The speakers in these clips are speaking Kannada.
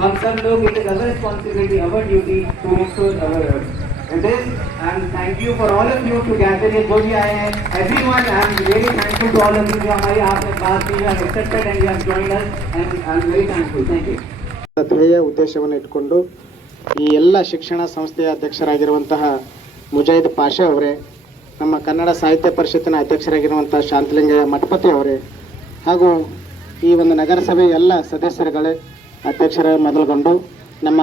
हम सब लोग it is our responsibility, our duty to restore our earth. With this, and thank you for all of you to gather here, जो भी आए हैं, everyone, I am very thankful to all of you जो हमारी आपने बात की, you have accepted and you have joined us, and I am very thankful. Thank you. ಧ್ಯೇಯ ಉದ್ದೇಶವನ್ನು ಇಟ್ಕೊಂಡು ಈ ಎಲ್ಲ ಶಿಕ್ಷಣ ಸಂಸ್ಥೆಯ ಅಧ್ಯಕ್ಷರಾಗಿರುವಂತಹ ಮುಜಾಹಿದ್ ಪಾಷಾ ಅವರೇ ನಮ್ಮ ಕನ್ನಡ ಸಾಹಿತ್ಯ ಪರಿಷತ್ತಿನ ಅಧ್ಯಕ್ಷರಾಗಿರುವಂತಹ ಶಾಂತಲಿಂಗಯ್ಯ ಮಠಪತಿ ಅವರೇ ಹಾಗೂ ಈ ಒಂದು ನಗರಸಭೆಯ ಎಲ್ಲ ಸದಸ್ಯರುಗಳೇ ಅಧ್ಯಕ್ಷರ ಮೊದಲುಗೊಂಡು ನಮ್ಮ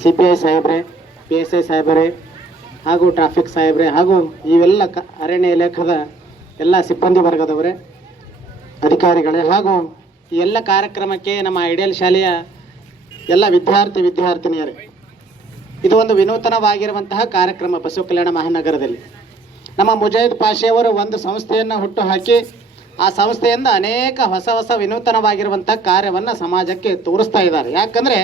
ಸಿ ಪಿ ಐ ಸಾಹೇಬ್ರೆ ಪಿ ಎಸ್ ಐ ಸಾಹೇಬರೇ, ಹಾಗೂ ಟ್ರಾಫಿಕ್ ಸಾಹೇಬ್ರೆ, ಹಾಗೂ ಇವೆಲ್ಲ ಕ, ಅರಣ್ಯ ಇಲಾಖೆದ ಎಲ್ಲ ಸಿಬ್ಬಂದಿ ವರ್ಗದವರೇ, ಅಧಿಕಾರಿಗಳೇ, ಹಾಗೂ ಈ ಎಲ್ಲ ಕಾರ್ಯಕ್ರಮಕ್ಕೆ ನಮ್ಮ ಐಡಿಯಲ್ ಶಾಲೆಯ ಎಲ್ಲ ವಿದ್ಯಾರ್ಥಿ ವಿದ್ಯಾರ್ಥಿನಿಯರೇ, ಇದು ಒಂದು ವಿನೂತನವಾಗಿರುವಂತಹ ಕಾರ್ಯಕ್ರಮ ಬಸವ ಕಲ್ಯಾಣ ಮಹಾನಗರದಲ್ಲಿ. ನಮ್ಮ ಮುಜಾಹಿದ್ ಪಾಷೆಯವರು ಒಂದು ಸಂಸ್ಥೆಯನ್ನು ಹುಟ್ಟು ಹಾಕಿ ಆ ಸಂಸ್ಥೆಯಿಂದ ಅನೇಕ ಹೊಸ ಹೊಸ ವಿನೂತನವಾಗಿರುವಂಥ ಕಾರ್ಯವನ್ನು ಸಮಾಜಕ್ಕೆ ತೋರಿಸ್ತಾ ಇದ್ದಾರೆ. ಯಾಕಂದರೆ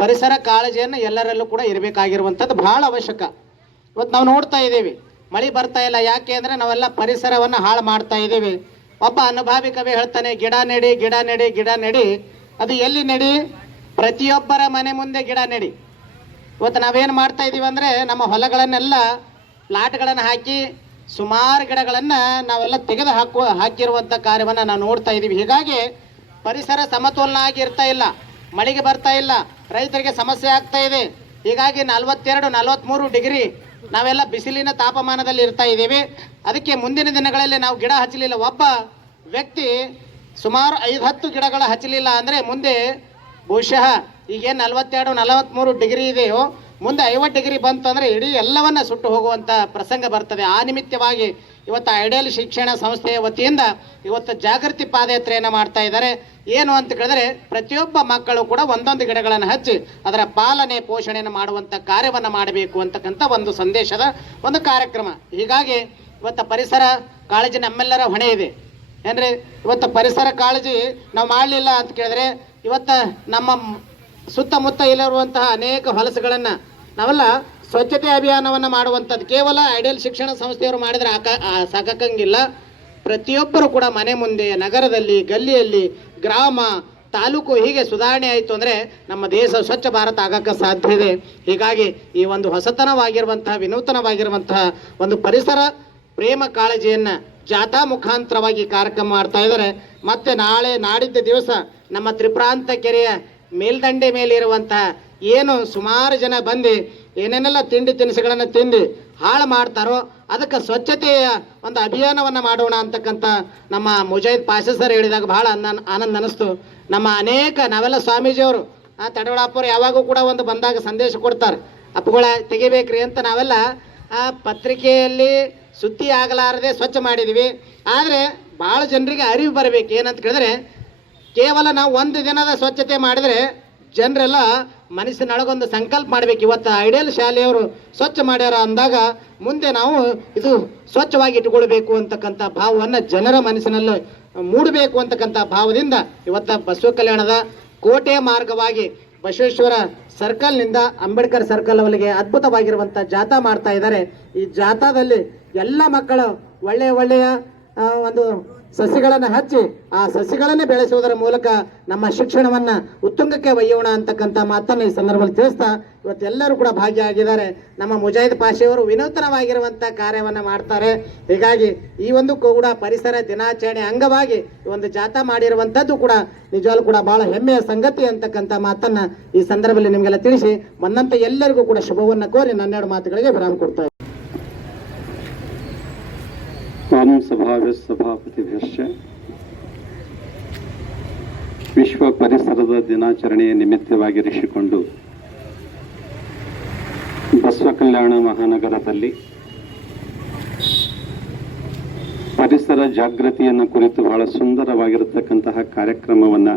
ಪರಿಸರ ಕಾಳಜಿಯನ್ನು ಎಲ್ಲರಲ್ಲೂ ಕೂಡ ಇರಬೇಕಾಗಿರುವಂಥದ್ದು ಬಹಳ ಅವಶ್ಯಕ. ಇವತ್ತು ನಾವು ನೋಡ್ತಾ ಇದ್ದೀವಿ, ಮಳೆ ಬರ್ತಾ ಇಲ್ಲ, ಯಾಕೆ ಅಂದರೆ ನಾವೆಲ್ಲ ಪರಿಸರವನ್ನು ಹಾಳು ಮಾಡ್ತಾ ಇದ್ದೀವಿ. ಒಬ್ಬ ಅನುಭಾವಿ ಕವಿ ಹೇಳ್ತಾನೆ, ಗಿಡ ನೆಡಿ ಗಿಡ ನೆಡಿ ಗಿಡ ನೆಡಿ. ಅದು ಎಲ್ಲಿ ನೆಡಿ? ಪ್ರತಿಯೊಬ್ಬರ ಮನೆ ಮುಂದೆ ಗಿಡ ನೆಡಿ. ಇವತ್ತು ನಾವೇನು ಮಾಡ್ತಾ ಇದ್ದೀವಿ ಅಂದರೆ ನಮ್ಮ ಹೊಲಗಳನ್ನೆಲ್ಲ ಪ್ಲಾಟ್ಗಳನ್ನು ಹಾಕಿ ಸುಮಾರು ಗಿಡಗಳನ್ನು ನಾವೆಲ್ಲ ತೆಗೆದು ಹಾಕುವ ಹಾಕಿರುವಂಥ ಕಾರ್ಯವನ್ನು ನಾವು ನೋಡ್ತಾ ಇದ್ದೀವಿ ಹೀಗಾಗಿ ಪರಿಸರ ಸಮತೋಲನ ಆಗಿ ಇರ್ತಾ ಇಲ್ಲ. ಮಳೆಗೆ ಬರ್ತಾ ಇಲ್ಲ. ರೈತರಿಗೆ ಸಮಸ್ಯೆ ಆಗ್ತಾ ಇದೆ. ಹೀಗಾಗಿ ನಲವತ್ತೆರಡು ನಲವತ್ತ್ಮೂರು ಡಿಗ್ರಿ ನಾವೆಲ್ಲ ಬಿಸಿಲಿನ ತಾಪಮಾನದಲ್ಲಿ ಇರ್ತಾ ಇದ್ದೀವಿ ಅದಕ್ಕೆ ಮುಂದಿನ ದಿನಗಳಲ್ಲಿ ನಾವು ಗಿಡ ಹಚ್ಚಲಿಲ್ಲ. ಒಬ್ಬ ವ್ಯಕ್ತಿ ಸುಮಾರು ಐದು ಹತ್ತು ಗಿಡಗಳ ಹಚ್ಚಲಿಲ್ಲ ಅಂದರೆ ಮುಂದೆ ಬಹುಶಃ ಈಗೇನು ನಲವತ್ತೆರಡು ನಲವತ್ತ್ಮೂರು ಡಿಗ್ರಿ ಇದೆಯೋ ಮುಂದೆ ಐವತ್ತು ಡಿಗ್ರಿ ಬಂತು ಅಂದರೆ ಇಡೀ ಎಲ್ಲವನ್ನ ಸುಟ್ಟು ಹೋಗುವಂಥ ಪ್ರಸಂಗ ಬರ್ತದೆ. ಆ ನಿಮಿತ್ತವಾಗಿ ಇವತ್ತು ಐಡಿಯಲ್ ಶಿಕ್ಷಣ ಸಂಸ್ಥೆಯ ವತಿಯಿಂದ ಇವತ್ತು ಜಾಗೃತಿ ಪಾದಯಾತ್ರೆಯನ್ನು ಮಾಡ್ತಾ ಇದ್ದಾರೆ. ಏನು ಅಂತ ಕೇಳಿದ್ರೆ ಪ್ರತಿಯೊಬ್ಬ ಮಕ್ಕಳು ಕೂಡ ಒಂದೊಂದು ಗಿಡಗಳನ್ನು ಹಚ್ಚಿ ಅದರ ಪಾಲನೆ, ಪೋಷಣೆಯನ್ನು ಮಾಡುವಂಥ ಕಾರ್ಯವನ್ನು ಮಾಡಬೇಕು ಅಂತಕ್ಕಂಥ ಒಂದು ಸಂದೇಶದ ಒಂದು ಕಾರ್ಯಕ್ರಮ. ಹೀಗಾಗಿ ಇವತ್ತು ಪರಿಸರ ಕಾಳಜಿ ನಮ್ಮೆಲ್ಲರ ಹೊಣೆ ಇದೆ. ಏನ್ರಿ? ಇವತ್ತು ಪರಿಸರ ಕಾಳಜಿ ನಾವು ಮಾಡಲಿಲ್ಲ ಅಂತ ಕೇಳಿದ್ರೆ ಇವತ್ತು ನಮ್ಮ ಸುತ್ತಮುತ್ತ ಇಲ್ಲಿರುವಂತಹ ಅನೇಕ ಹೊಲಸುಗಳನ್ನು ನಾವೆಲ್ಲ ಸ್ವಚ್ಛತೆ ಅಭಿಯಾನವನ್ನು ಮಾಡುವಂಥದ್ದು. ಕೇವಲ ಐಡಿಯಲ್ ಶಿಕ್ಷಣ ಸಂಸ್ಥೆಯವರು ಮಾಡಿದರೆ ಆಕ ಸಾಕಾಗಂಗಿಲ್ಲ ಪ್ರತಿಯೊಬ್ಬರು ಕೂಡ ಮನೆ ಮುಂದೆ, ನಗರದಲ್ಲಿ, ಗಲ್ಲಿಯಲ್ಲಿ, ಗ್ರಾಮ, ತಾಲೂಕು ಹೀಗೆ ಸುಧಾರಣೆ ಆಯಿತು ಅಂದರೆ ನಮ್ಮ ದೇಶ ಸ್ವಚ್ಛ ಭಾರತ ಆಗಕ್ಕೆ ಸಾಧ್ಯ ಇದೆ. ಹೀಗಾಗಿ ಈ ಒಂದು ಹೊಸತನವಾಗಿರುವಂತಹ, ವಿನೂತನವಾಗಿರುವಂತಹ ಒಂದು ಪರಿಸರ ಪ್ರೇಮ ಕಾಳಜಿಯನ್ನು ಜಾಥಾ ಮುಖಾಂತರವಾಗಿ ಕಾರ್ಯಕ್ರಮ ಮಾಡ್ತಾ ಇದ್ದಾರೆ. ಮತ್ತೆ ನಾಳೆ ನಾಡಿದ್ದ ದಿವಸ ನಮ್ಮ ತ್ರಿಪ್ರಾಂತ ಕೆರೆಯ ಮೇಲ್ದಂಡೆ ಮೇಲಿರುವಂತಹ ಏನು ಸುಮಾರು ಜನ ಬಂದು ಏನೇನೆಲ್ಲ ತಿಂಡಿ ತಿನಿಸುಗಳನ್ನು ತಿಂದು ಹಾಳು ಮಾಡ್ತಾರೋ ಅದಕ್ಕೆ ಸ್ವಚ್ಛತೆಯ ಒಂದು ಅಭಿಯಾನವನ್ನು ಮಾಡೋಣ ಅಂತಕ್ಕಂಥ ನಮ್ಮ ಮುಜೈದ್ ಪಾಷಾ ಸರ್ ಹೇಳಿದಾಗ ಬಹಳ ಆನಂದ ಅನ್ನಿಸ್ತು ನಮ್ಮ ಅನೇಕ ನಾವೆಲ್ಲ ಸ್ವಾಮೀಜಿಯವರು, ಆ ತಡವಳಪ್ಪರು ಯಾವಾಗೂ ಕೂಡ ಒಂದು ಬಂದಾಗ ಸಂದೇಶ ಕೊಡ್ತಾರೆ. ಅಪ್ಪುಗಳ ತೆಗಿಬೇಕ್ರಿ ಅಂತ ನಾವೆಲ್ಲ, ಆ ಪತ್ರಿಕೆಯಲ್ಲಿ ಸುದ್ದಿ ಆಗಲಾರದೆ ಸ್ವಚ್ಛ ಮಾಡಿದ್ವಿ ಆದರೆ ಭಾಳ ಜನರಿಗೆ ಅರಿವು ಬರಬೇಕು. ಏನಂತ ಕೇಳಿದ್ರೆ ಕೇವಲ ನಾವು ಒಂದು ದಿನದ ಸ್ವಚ್ಛತೆ ಮಾಡಿದರೆ ಜನರೆಲ್ಲ ಮನಸ್ಸಿನೊಳಗೊಂದು ಸಂಕಲ್ಪ ಮಾಡ್ಬೇಕು. ಇವತ್ತು ಐಡಿಯಲ್ ಶಾಲೆಯವರು ಸ್ವಚ್ಛ ಮಾಡ್ಯಾರ ಅಂದಾಗ ಮುಂದೆ ನಾವು ಇದು ಸ್ವಚ್ಛವಾಗಿ ಇಟ್ಕೊಳ್ಬೇಕು ಅಂತಕ್ಕಂಥ ಭಾವವನ್ನು ಜನರ ಮನಸ್ಸಿನಲ್ಲಿ ಮೂಡಬೇಕು ಅಂತಕ್ಕಂಥ ಭಾವದಿಂದ ಇವತ್ತು ಬಸವ ಕಲ್ಯಾಣದ ಕೋಟೆ ಮಾರ್ಗವಾಗಿ ಬಸವೇಶ್ವರ ಸರ್ಕಲ್ನಿಂದ ಅಂಬೇಡ್ಕರ್ ಸರ್ಕಲ್ ಅವರಿಗೆ ಅದ್ಭುತವಾಗಿರುವಂಥ ಜಾಥಾ ಮಾಡ್ತಾ ಇದ್ದಾರೆ. ಈ ಜಾಥಾದಲ್ಲಿ ಎಲ್ಲ ಮಕ್ಕಳು ಒಳ್ಳೆಯ ಒಳ್ಳೆಯ ಒಂದು ಸಸಿಗಳನ್ನು ಹಚ್ಚಿ ಆ ಸಸಿಗಳನ್ನೇ ಬೆಳೆಸುವುದರ ಮೂಲಕ ನಮ್ಮ ಶಿಕ್ಷಣವನ್ನ ಉತ್ತುಂಗಕ್ಕೆ ಒಯ್ಯೋಣ ಅಂತಕ್ಕಂಥ ಮಾತನ್ನು ಈ ಸಂದರ್ಭದಲ್ಲಿ ತಿಳಿಸ್ತಾ ಇವತ್ತೆಲ್ಲರೂ ಕೂಡ ಭಾಗಿಯಾಗಿದ್ದಾರೆ. ನಮ್ಮ ಮುಜಾಹಿದ್ ಪಾಷೆಯವರು ವಿನೂತನವಾಗಿರುವಂಥ ಕಾರ್ಯವನ್ನು ಮಾಡ್ತಾರೆ. ಹೀಗಾಗಿ ಈ ಒಂದು ಕೂಡ ಪರಿಸರ ದಿನಾಚರಣೆ ಅಂಗವಾಗಿ ಒಂದು ಜಾಥಾ ಮಾಡಿರುವಂಥದ್ದು ಕೂಡ ನಿಜವಾಗ್ಲೂ ಕೂಡ ಬಹಳ ಹೆಮ್ಮೆಯ ಸಂಗತಿ ಅಂತಕ್ಕಂಥ ಮಾತನ್ನ ಈ ಸಂದರ್ಭದಲ್ಲಿ ನಿಮಗೆಲ್ಲ ತಿಳಿಸಿ ಬಂದಂಥ ಎಲ್ಲರಿಗೂ ಕೂಡ ಶುಭವನ್ನು ಕೋರಿ ನನ್ನೆರಡು ಮಾತುಗಳಿಗೆ ವಿರಾಮ ಕೊಡ್ತಾ ಮಾನವ ಸಭಾಪತಿ ಸಭಾಪತಿಭ್ಯಶ್ಚ ವಿಶ್ವ ಪರಿಸರದ ದಿನಾಚರಣೆಯ ನಿಮಿತ್ತವಾಗಿರಿಸಿಕೊಂಡು ಬಸವ ಕಲ್ಯಾಣ ಮಹಾನಗರದಲ್ಲಿ ಪರಿಸರ ಜಾಗೃತಿಯನ್ನು ಕುರಿತು ಬಹಳ ಸುಂದರವಾಗಿರತಕ್ಕಂತಹ ಕಾರ್ಯಕ್ರಮವನ್ನು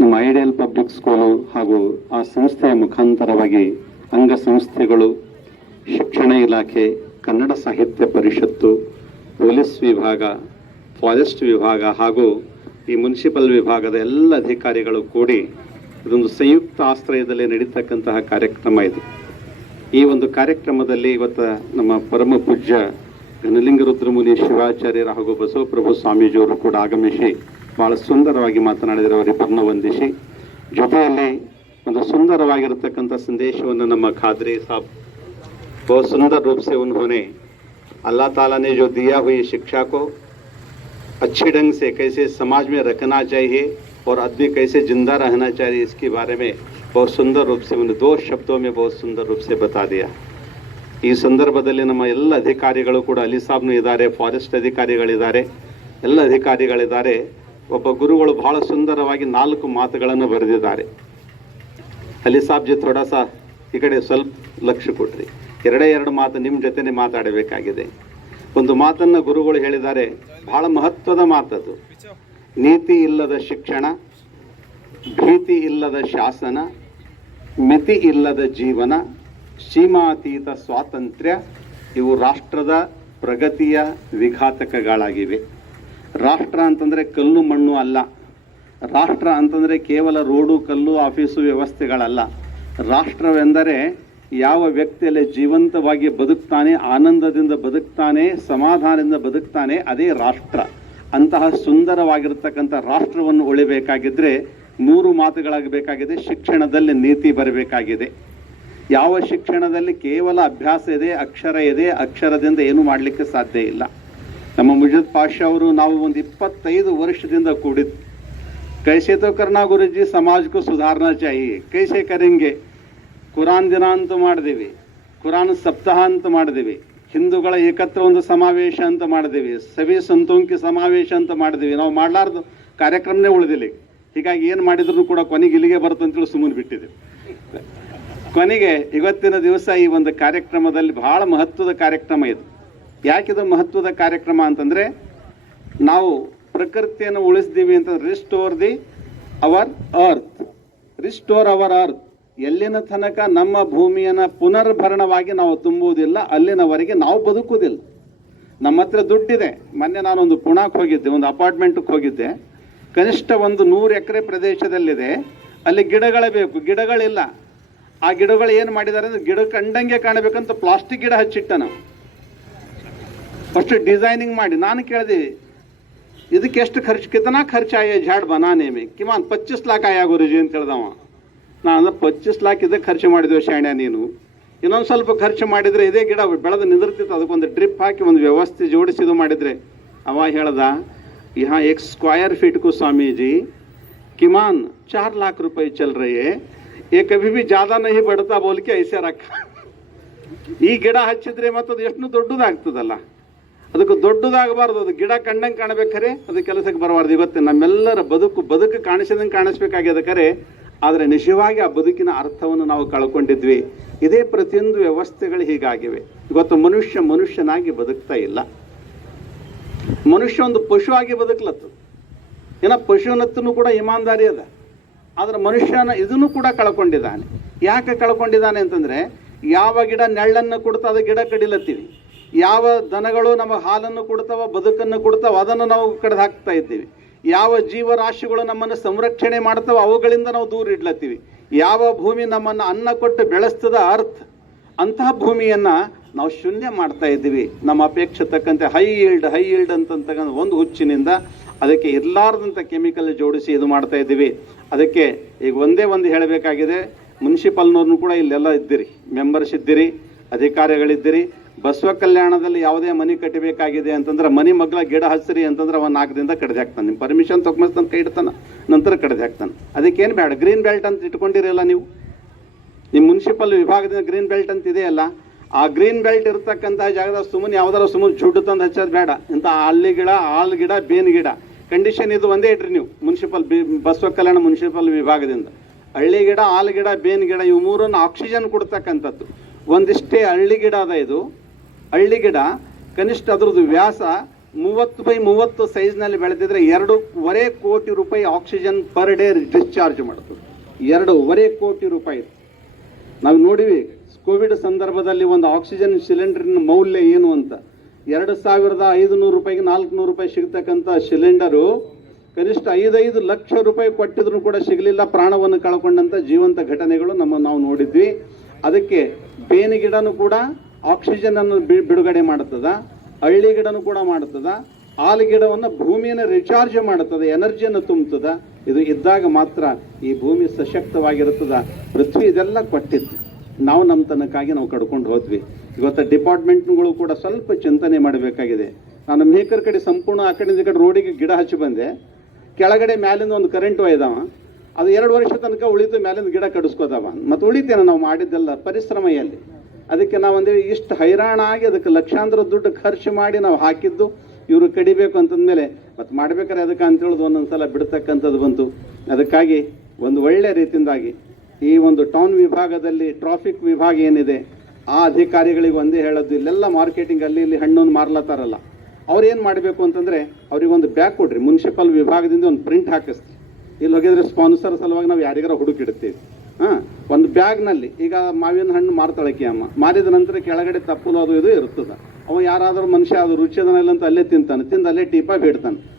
ನಮ್ಮ ಐಡಿಯಲ್ ಪಬ್ಲಿಕ್ ಸ್ಕೂಲು ಹಾಗೂ ಆ ಸಂಸ್ಥೆಯ ಮುಖಾಂತರವಾಗಿ ಅಂಗಸಂಸ್ಥೆಗಳು ಶಿಕ್ಷಣ ಇಲಾಖೆ ಕನ್ನಡ ಸಾಹಿತ್ಯ ಪರಿಷತ್ತು, ಪೊಲೀಸ್ ವಿಭಾಗ, ಫಾರೆಸ್ಟ್ ವಿಭಾಗ ಹಾಗೂ ಈ ಮುನ್ಸಿಪಲ್ ವಿಭಾಗದ ಎಲ್ಲ ಅಧಿಕಾರಿಗಳು ಕೂಡಿ ಇದೊಂದು ಸಂಯುಕ್ತ ಆಶ್ರಯದಲ್ಲಿ ನಡೀತಕ್ಕಂತಹ ಕಾರ್ಯಕ್ರಮ ಇದು. ಈ ಒಂದು ಕಾರ್ಯಕ್ರಮದಲ್ಲಿ ಇವತ್ತು ನಮ್ಮ ಪರಮ ಪೂಜ್ಯ ಘನಲಿಂಗ ರುದ್ರಮುನಿ ಶಿವಾಚಾರ್ಯರ ಹಾಗೂ ಬಸವಪ್ರಭು ಸ್ವಾಮೀಜಿಯವರು ಕೂಡ ಆಗಮಿಸಿ ಬಹಳ ಸುಂದರವಾಗಿ ಮಾತನಾಡಿದರು ಅವರಿಬ್ಬರನ್ನು ವಂದಿಸಿ. ಜೊತೆಯಲ್ಲಿ ಒಂದು ಸುಂದರವಾಗಿರತಕ್ಕಂಥ ಸಂದೇಶವನ್ನು ನಮ್ಮ ಖಾದ್ರಿ ಸಾಬ್ बहुत सुंदर रूप से उन्होंने अल्लाह ताला ने जो दिया हुई शिक्षा को अच्छे ढंग से कैसे समाज में रखना चाहिए और आदमी कैसे जिंदा रहना चाहिए इसके बारे में बहुत सुंदर रूप से उन्हें दो शब्दों में बहुत सुंदर रूप से बता दिया ಈ ಸಂದರ್ಭದಲ್ಲಿ ನಮ್ಮ ಎಲ್ಲ ಅಧಿಕಾರಿಗಳು ಕೂಡ ಅಲಿ ಸಾಬ್ನು ಇದ್ದಾರೆ ಫಾರೆಸ್ಟ್ ಅಧಿಕಾರಿಗಳಿದ್ದಾರೆ ಎಲ್ಲ ಅಧಿಕಾರಿಗಳಿದ್ದಾರೆ ಒಬ್ಬ ಗುರುಗಳು ಬಹಳ ಸುಂದರವಾಗಿ ನಾಲ್ಕು ಮಾತುಗಳನ್ನು ಬರೆದಿದ್ದಾರೆ ಅಲಿ ಸಾಬ್ ಜಿ ಥೋಡಾ ಸಾ ಈ ಕಡೆ ಸ್ವಲ್ಪ ಲಕ್ಷ್ಯ ಕೊಟ್ರಿ ಎರಡೇ ಎರಡು ಮಾತು ನಿಮ್ಮ ಜೊತೆನೆ ಮಾತಾಡಬೇಕಾಗಿದೆ. ಒಂದು ಮಾತನ್ನು ಗುರುಗಳು ಹೇಳಿದ್ದಾರೆ, ಬಹಳ ಮಹತ್ವದ ಮಾತದು. ನೀತಿ ಇಲ್ಲದ ಶಿಕ್ಷಣ, ಭೀತಿ ಇಲ್ಲದ ಶಾಸನ, ಮಿತಿ ಇಲ್ಲದ ಜೀವನ, ಸೀಮಾತೀತ ಸ್ವಾತಂತ್ರ್ಯ, ಇವು ರಾಷ್ಟ್ರದ ಪ್ರಗತಿಯ ವಿಘಾತಕಗಳಾಗಿವೆ. ರಾಷ್ಟ್ರ ಅಂತಂದರೆ ಕಲ್ಲು, ಮಣ್ಣು ಅಲ್ಲ. ರಾಷ್ಟ್ರ ಅಂತಂದರೆ ಕೇವಲ ರೋಡು, ಕಲ್ಲು, ಆಫೀಸು ವ್ಯವಸ್ಥೆಗಳಲ್ಲ. ರಾಷ್ಟ್ರವೆಂದರೆ ಯಾವ ವ್ಯಕ್ತಿಯಲ್ಲಿ ಜೀವಂತವಾಗಿ ಬದುಕ್ತಾನೆ, ಆನಂದದಿಂದ ಬದುಕ್ತಾನೆ, ಸಮಾಧಾನದಿಂದ ಬದುಕ್ತಾನೆ, ಅದೇ ರಾಷ್ಟ್ರ. ಅಂತಹ ಸುಂದರವಾಗಿರತಕ್ಕಂಥ ರಾಷ್ಟ್ರವನ್ನು ಉಳಿಬೇಕಾಗಿದ್ದರೆ ಮೂರು ಮಾತುಗಳಾಗಬೇಕಾಗಿದೆ, ಶಿಕ್ಷಣದಲ್ಲಿ ನೀತಿ ಬರಬೇಕಾಗಿದೆ. ಯಾವ ಶಿಕ್ಷಣದಲ್ಲಿ ಕೇವಲ ಅಭ್ಯಾಸ ಇದೆ, ಅಕ್ಷರ ಇದೆ, ಅಕ್ಷರದಿಂದ ಏನು ಮಾಡಲಿಕ್ಕೆ ಸಾಧ್ಯ ಇಲ್ಲ. ನಮ್ಮ ಮುಜದ್ ಪಾಷ ಅವರು ನಾವು ಒಂದು ಇಪ್ಪತ್ತೈದು ವರ್ಷದಿಂದ ಕೂಡಿದ್ದು. ಕೈಸೆ ತೋ ಕರ್ನಾ ಗುರುಜಿ ಸಮಾಜಕ್ಕೂ ಸುಧಾರಣಾ ಚಾಹಿಯೇ ಕೈಸೆ ಕರೆಂಗೆ ಕುರಾನ್ ದಿನ ಅಂತ ಮಾಡಿದೀವಿ ಕುರಾನ್ ಸಪ್ತಾಹ ಅಂತ ಮಾಡಿದೀವಿ ಹಿಂದೂಗಳ ಏಕತ್ರ ಒಂದು ಸಮಾವೇಶ ಅಂತ ಮಾಡಿದೀವಿ ಸವಿ ಸಂತೋಂಕಿ ಸಮಾವೇಶ ಅಂತ ಮಾಡಿದೀವಿ ನಾವು ಮಾಡಲಾರ್ದು ಕಾರ್ಯಕ್ರಮನೇ ಉಳಿದಿಲ್ಲ. ಹೀಗಾಗಿ ಏನು ಮಾಡಿದ್ರು ಕೂಡ ಕೊನೆಗೆ ಇಲ್ಲಿಗೆ ಬರುತ್ತಂತೇಳಿ ಸುಮ್ಮನೆ ಬಿಟ್ಟಿದೆ ಕೊನೆಗೆ ಇವತ್ತಿನ ದಿವಸ ಈ ಒಂದು ಕಾರ್ಯಕ್ರಮದಲ್ಲಿ ಬಹಳ ಮಹತ್ವದ ಕಾರ್ಯಕ್ರಮ ಇದು. ಯಾಕಿದು ಮಹತ್ವದ ಕಾರ್ಯಕ್ರಮ ಅಂತಂದರೆ, ನಾವು ಪ್ರಕೃತಿಯನ್ನು ಉಳಿಸ್ತೀವಿ ಅಂತ restore the our earth. Restore our earth. ಎಲ್ಲಿನ ತನಕ ನಮ್ಮ ಭೂಮಿಯನ್ನ ಪುನರ್ಭರಣವಾಗಿ ನಾವು ತುಂಬುವುದಿಲ್ಲ, ಅಲ್ಲಿನವರೆಗೆ ನಾವು ಬದುಕುವುದಿಲ್ಲ. ನಮ್ಮ ಹತ್ರ ದುಡ್ಡಿದೆ. ಮೊನ್ನೆ ನಾನೊಂದು ಪುಣಾಕ್ ಹೋಗಿದ್ದೆ, ಒಂದು ಅಪಾರ್ಟ್ಮೆಂಟ್ಗೆ ಹೋಗಿದ್ದೆ. ಕನಿಷ್ಠ ಒಂದು ನೂರು ಎಕರೆ ಪ್ರದೇಶದಲ್ಲಿದೆ. ಅಲ್ಲಿ ಗಿಡಗಳೇ ಬೇಕು. ಗಿಡಗಳಿಲ್ಲ. ಆ ಗಿಡಗಳು ಏನು ಮಾಡಿದ್ದಾರೆ ಅಂದರೆ ಗಿಡ ಕಂಡಂಗೆ ಕಾಣಬೇಕಂತ ಪ್ಲಾಸ್ಟಿಕ್ ಗಿಡ ಹಚ್ಚಿಟ್ಟ ನಾವು ಫಸ್ಟ್ ಡಿಸೈನಿಂಗ್ ಮಾಡಿ. ನಾನು ಕೇಳಿದೆ, ಇದಕ್ಕೆ ಎಷ್ಟು ಖರ್ಚು, ಕಿತನಾ ಖರ್ಚು ಝಾಡ್ ಬನಾನೆ ಮೇ ಕಿಮಾನ್, ಪಚ್ಚಿಸ್ ಲಾಖ ಆಯ ಗುರುಜಿ ಅಂತ ಹೇಳ್ದವ ನಾನು ಪಚ್ಚೀಸ್ ಲಾಕ್ ಇದೇ ಖರ್ಚು ಮಾಡಿದ್ವಿ ಶಾಣ್ಯ ನೀನು? ಇನ್ನೊಂದು ಸ್ವಲ್ಪ ಖರ್ಚು ಮಾಡಿದರೆ ಇದೇ ಗಿಡ ಬೆಳೆದು ನಿಂದಿರ್ತಿತ್ತು. ಅದಕ್ಕೊಂದು ಡ್ರಿಪ್ ಹಾಕಿ ಒಂದು ವ್ಯವಸ್ಥೆ ಜೋಡಿಸಿ ಇದು ಮಾಡಿದರೆ. ಅವ ಹೇಳ್ದ, ಇಹ ಎಕ್ ಫೀಟ್ ಫೀಟ್ಗೂ ಸ್ವಾಮೀಜಿ, ಕಿಮಾನ್ ಚಾರ್ ಲಾಖ್ ರೂಪಾಯಿ ಚಲ್ ರಹೆ ಏ ಕಭಿ ಬಿ ಜಾದಾ ನಹಿ ಬಡತಾ ಬೋಲ್ಕೆ ಐಸ್ಯಾರ ಈ ಗಿಡ ಹಚ್ಚಿದ್ರೆ ಮತ್ತು ಅದು ಎಷ್ಟು ದೊಡ್ಡದಾಗ್ತದಲ್ಲ? ಅದಕ್ಕೆ ದೊಡ್ಡದಾಗಬಾರ್ದು. ಅದು ಗಿಡ ಕಂಡಂಗೆ ಕಾಣಬೇಕಾರೆ, ಅದು ಕೆಲಸಕ್ಕೆ ಬರಬಾರ್ದು. ಇವತ್ತು ನಮ್ಮೆಲ್ಲರ ಬದುಕು ಬದುಕು ಕಾಣಿಸಿದಂಗೆ ಕಾಣಿಸ್ಬೇಕಾಗ್ಯದ ಕರೆ. ಆದರೆ ನಿಜವಾಗಿ ಆ ಬದುಕಿನ ಅರ್ಥವನ್ನು ನಾವು ಕಳ್ಕೊಂಡಿದ್ವಿ. ಇದೇ ಪ್ರತಿಯೊಂದು ವ್ಯವಸ್ಥೆಗಳು ಹೀಗಾಗಿವೆ. ಇವತ್ತು ಮನುಷ್ಯ ಮನುಷ್ಯನಾಗಿ ಬದುಕ್ತಾ ಇಲ್ಲ. ಮನುಷ್ಯ ಒಂದು ಪಶುವಾಗಿ ಬದುಕ್ಲತ್ತು. ಏನ ಪಶುನತ್ತೂ ಕೂಡ ಇಮಾನ್ದಾರಿ ಅದ. ಆದರೆ ಮನುಷ್ಯನ ಇದನ್ನು ಕೂಡ ಕಳ್ಕೊಂಡಿದ್ದಾನೆ. ಯಾಕೆ ಕಳ್ಕೊಂಡಿದ್ದಾನೆ ಅಂತಂದರೆ ಯಾವ ಗಿಡ ನೆಳ್ಳನ್ನು ಕೊಡ್ತಾ ಅದು ಗಿಡ ಕಡಿಲತ್ತೀವಿ. ಯಾವ ದನಗಳು ನಮ್ಮ ಹಾಲನ್ನು ಕೊಡ್ತಾವ ಬದುಕನ್ನು ಕೊಡ್ತಾವ ಅದನ್ನು ನಾವು ಕಡ್ದು ಹಾಕ್ತಾ ಇದ್ದೀವಿ. ಯಾವ ಜೀವರಾಶಿಗಳು ನಮ್ಮನ್ನು ಸಂರಕ್ಷಣೆ ಮಾಡ್ತವೆ ಅವುಗಳಿಂದ ನಾವು ದೂರ ಇಡ್ಲತ್ತೀವಿ. ಯಾವ ಭೂಮಿ ನಮ್ಮನ್ನು ಅನ್ನ ಕೊಟ್ಟು ಬೆಳೆಸ್ತದ ಅರ್ಥ, ಅಂತಹ ಭೂಮಿಯನ್ನು ನಾವು ಶೂನ್ಯ ಮಾಡ್ತಾ ಇದ್ದೀವಿ. ನಮ್ಮ ಅಪೇಕ್ಷೆ ತಕ್ಕಂತೆ ಹೈ ಈಲ್ಡ್ ಹೈ ಈಲ್ಡ್ ಅಂತಕ್ಕಂಥ ಒಂದು ಹುಚ್ಚಿನಿಂದ ಅದಕ್ಕೆ ಇರಲಾರ್ದಂಥ ಕೆಮಿಕಲ್ ಜೋಡಿಸಿ ಇದು ಮಾಡ್ತಾ ಇದ್ದೀವಿ. ಅದಕ್ಕೆ ಈಗ ಒಂದೇ ಒಂದು ಹೇಳಬೇಕಾಗಿದೆ, ಮುನ್ಸಿಪಲ್ನವ್ರನ್ನು ಕೂಡ ಇಲ್ಲೆಲ್ಲ ಇದ್ದೀರಿ ಮೆಂಬರ್ಸ್ ಇದ್ದೀರಿ, ಅಧಿಕಾರಿಗಳಿದ್ದೀರಿ ಬಸವ ಕಲ್ಯಾಣದಲ್ಲಿ ಯಾವುದೇ ಮನೆ ಕಟ್ಟಬೇಕಾಗಿದೆ ಅಂತಂದ್ರೆ ಮನೆ ಮಗ್ಲ ಗಿಡ ಹಸಿರಿ ಅಂತಂದ್ರೆ ಒಂದು ನಾಲ್ಕು ದಿನದ ಕಡ್ದು ಹಾಕ್ತಾನೆ. ನಿಮ್ಮ ಪರ್ಮಿಷನ್ ತಗೊಂಡ್ ಕೈ ಇಡ್ತಾನೆ. ನಂತರ ಕಡ್ದು ಹಾಕ್ತಾನೆ. ಅದಕ್ಕೇನು ಬೇಡ. ಗ್ರೀನ್ ಬೆಲ್ಟ್ ಅಂತ ಇಟ್ಕೊಂಡಿರಲ್ಲ ನೀವು? ನಿಮ್ಮ ಮುನ್ಸಿಪಲ್ ವಿಭಾಗದಿಂದ ಗ್ರೀನ್ ಬೆಲ್ಟ್ ಅಂತ ಇದೆಯಲ್ಲ, ಆ ಗ್ರೀನ್ ಬೆಲ್ಟ್ ಇರತಕ್ಕಂಥ ಜಾಗದ ಸುಮ್ಮನೆ ಯಾವ್ದಾರ ಸುಮ್ಮನೆ ಜುಡ್ಡು ತಂದು ಹಚ್ಚೋದು ಬೇಡ. ಇಂಥ ಹಳ್ಳಿ ಗಿಡ ಆಲ್ ಗಿಡ, ಬೇನ್ ಗಿಡ. ಕಂಡೀಷನ್ ಇದು ಒಂದೇ ಇಟ್ರಿ ನೀವು municipal B, Basava Kalyana municipal ವಿಭಾಗದಿಂದ. ಹಳ್ಳಿ ಗಿಡ ಆಲ್ ಗಿಡ, ಬೇನ್ ಗಿಡ, ಇವು ಮೂರನ್ನು ಆಕ್ಸಿಜನ್ ಕೊಡ್ತಕ್ಕಂಥದ್ದು. ಒಂದಿಷ್ಟೇ ಹಳ್ಳಿ ಗಿಡ ಅದ ಇದು. ಹಳ್ಳಿ ಗಿಡ, ಕನಿಷ್ಠ ಅದರದ್ದು ವ್ಯಾಸ ಮೂವತ್ತು ಬೈ ಮೂವತ್ತು ಸೈಜ್ನಲ್ಲಿ ಬೆಳೆದಿದ್ರೆ ಎರಡೂವರೆ ಕೋಟಿ ರೂಪಾಯಿ ಆಕ್ಸಿಜನ್ ಪರ್ ಡೇ ಡಿಸ್ಚಾರ್ಜ್ ಮಾಡ್ತದೆ ಎರಡೂವರೆ ಕೋಟಿ ರೂಪಾಯಿ ನಾವು ನೋಡಿವಿ, ಕೋವಿಡ್ ಸಂದರ್ಭದಲ್ಲಿ ಒಂದು ಆಕ್ಸಿಜನ್ ಸಿಲಿಂಡರ್ನ ಮೌಲ್ಯ ಏನು ಅಂತ. ಎರಡು ಸಾವಿರದ ಐದುನೂರು ರೂಪಾಯಿಗೆ ನಾಲ್ಕುನೂರು ರೂಪಾಯಿ ಸಿಗ್ತಕ್ಕಂಥ ಸಿಲಿಂಡರು ಕನಿಷ್ಠ ಐದೈದು ಲಕ್ಷ ರೂಪಾಯಿ ಕೊಟ್ಟಿದ್ರು ಕೂಡ ಸಿಗಲಿಲ್ಲ. ಪ್ರಾಣವನ್ನು ಕಳ್ಕೊಂಡಂಥ ಜೀವಂತ ಘಟನೆಗಳು ನಮ್ಮ ನಾವು ನೋಡಿದ್ವಿ. ಅದಕ್ಕೆ ಬೇನೆ ಗಿಡನೂ ಕೂಡ ಆಕ್ಸಿಜನ್ ಅನ್ನು ಬಿಡುಗಡೆ ಮಾಡುತ್ತದ, ಹಳ್ಳಿ ಗಿಡನೂ ಕೂಡ ಮಾಡುತ್ತದ ಆಲಗಿಡವನ್ನು ಭೂಮಿಯನ್ನು ರಿಚಾರ್ಜ್ ಮಾಡುತ್ತದೆ, ಎನರ್ಜಿಯನ್ನು ತುಂಬುತ್ತದೆ, ಇದು ಇದ್ದಾಗ ಮಾತ್ರ ಈ ಭೂಮಿ ಸಶಕ್ತವಾಗಿರುತ್ತದೆ. ಪೃಥ್ವಿ ಇದೆಲ್ಲ ಕೊಟ್ಟಿತ್ತು. ನಾವು ನಮ್ಮ ತನಕ್ಕಾಗಿ ನಾವು ಕಡ್ಕೊಂಡು ಹೋದ್ವಿ. ಇವತ್ತು ಡಿಪಾರ್ಟ್ಮೆಂಟ್ಗಳು ಕೂಡ ಸ್ವಲ್ಪ ಚಿಂತನೆ ಮಾಡಬೇಕಾಗಿದೆ. ನಾನು ಮೇಕರ್ ಕಡೆ ಸಂಪೂರ್ಣ ಆ ಕಡೆ ಈ ಕಡೆ ರೋಡಿಗೆ ಗಿಡ ಹಚ್ಚಿ ಬಂದೆ. ಕೆಳಗಡೆ ಮ್ಯಾಲಿಂದ ಒಂದು ಕರೆಂಟ್ ಒಯ್ದವ. ಅದು ಎರಡು ವರ್ಷ ತನಕ ಉಳಿತು, ಮ್ಯಾಲಿಂದ ಗಿಡ ಕಡಿಸ್ಕೋದವ ಮತ್ತು ಉಳಿತೇನೆ ನಾವು ಮಾಡಿದ್ದೆಲ್ಲ ಪರಿಶ್ರಮ ಎಲ್ಲಿ ಅದಕ್ಕೆ ನಾವು ಅಂದೇವಿ ಇಷ್ಟು ಹೈರಾಣಾಗಿ ಅದಕ್ಕೆ ಲಕ್ಷಾಂತರ ದುಡ್ಡು ಖರ್ಚು ಮಾಡಿ ನಾವು ಹಾಕಿದ್ದು, ಇವರು ಕಡಿಬೇಕು ಅಂತಂದ್ಮೇಲೆ, ಮತ್ತು ಮಾಡ್ಬೇಕಾರೆ ಅದಕ್ಕೆ ಅಂತೇಳಿದು ಒಂದೊಂದ್ಸಲ ಬಿಡ್ತಕ್ಕಂಥದ್ದು ಬಂತು. ಅದಕ್ಕಾಗಿ ಒಂದು ಒಳ್ಳೆ ರೀತಿಯಿಂದಾಗಿ ಈ ಒಂದು ಟೌನ್ ವಿಭಾಗದಲ್ಲಿ ಟ್ರಾಫಿಕ್ ವಿಭಾಗ ಏನಿದೆ, ಆ ಅಧಿಕಾರಿಗಳಿಗೆ ಒಂದೇ ಹೇಳೋದು, ಇಲ್ಲೆಲ್ಲ ಮಾರ್ಕೆಟಿಂಗ್ ಅಲ್ಲಿ ಇಲ್ಲಿ ಹಣ್ಣನ್ನು ಮಾರ್ಲತ್ತಾರಲ್ಲ, ಅವ್ರು ಏನು ಮಾಡಬೇಕು ಅಂತಂದ್ರೆ ಅವ್ರಿಗೆ ಒಂದು ಬ್ಯಾಗ್ ಕೊಡ್ರಿ ಮುನ್ಸಿಪಲ್ ವಿಭಾಗದಿಂದ ಒಂದು ಪ್ರಿಂಟ್ ಹಾಕಿಸ್ತೀವಿ ಇಲ್ಲಿ ಹೋಗಿದ್ರೆ ಸ್ಪಾನ್ಸರ್ ಸಲುವಾಗಿ ನಾವು ಯಾರಿಗಾರ ಹುಡುಕಿಡ್ತೀವಿ ಹಾಂ, ಒಂದು ಬ್ಯಾಗ್ನಲ್ಲಿ. ಈಗ ಮಾವಿನ ಹಣ್ಣು ಮಾರ್ತಾಳಕ್ಕೆ ಅಮ್ಮ. ಮಾರಿದ ನಂತರ ಕೆಳಗಡೆ ತಪ್ಪಲು ಅದು ಇದು ಇರ್ತದೆ. ಅವ ಯಾರಾದರೂ ಮನುಷ್ಯ, ಅದು ರುಚಿ ಇಲ್ಲ ಅಂತ ಅಲ್ಲೇ ತಿಂತಾನೆ. ತಿಂದು ಅಲ್ಲೇ ಟೀಪ ಬಿಡ್ತಾನೆ.